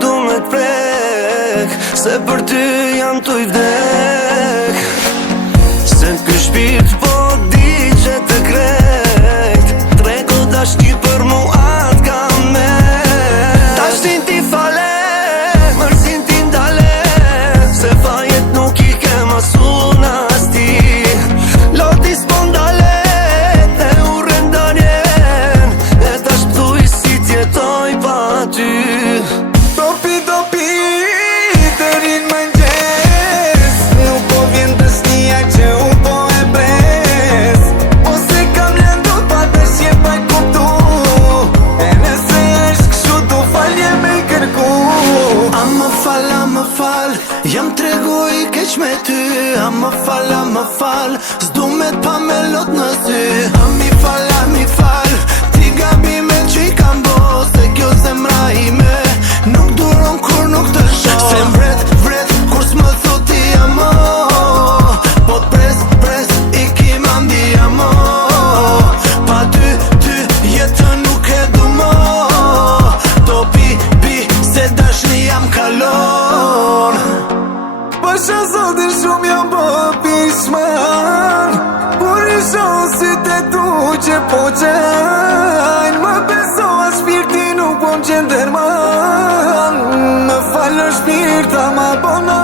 du me t'prek, se për ty jam tu i vdek. Se ky shpirt po di që të krejt, trego dashni për mu atë kam me. Dashnin ti fale, mërzin ti ndale, se fajet nuk i ke masun as ti. Loti s'pondale, e urren danjen, e tash pëthuj si t'jetoj pa ty. Dopi, dërin mëngjes, nuk po vjen dësnia që unë po e pres. Ose kam lëndur pa dëshje pa kuptu, e nëse është kështu du falje me i kërku. A më fal, jam tregu i keq me ty. A më fal, s'du me t'pa me lot në sy. A mi fal, ti gabimet që i kam bo, se kjo zemra ime nuk duron kur nuk të shoh. Se vret, kur s'më thuti amo, po t'pres, i kim andi amo. Pa ty jetën nuk e du mo, do pi, se dashni jam kalon. Pasha zotin shumë jam po pishman, por i shoh sytë e tu që po qajnë. Më besoa shpirti nuk po m'qen derman, më falë shpirta ma bona.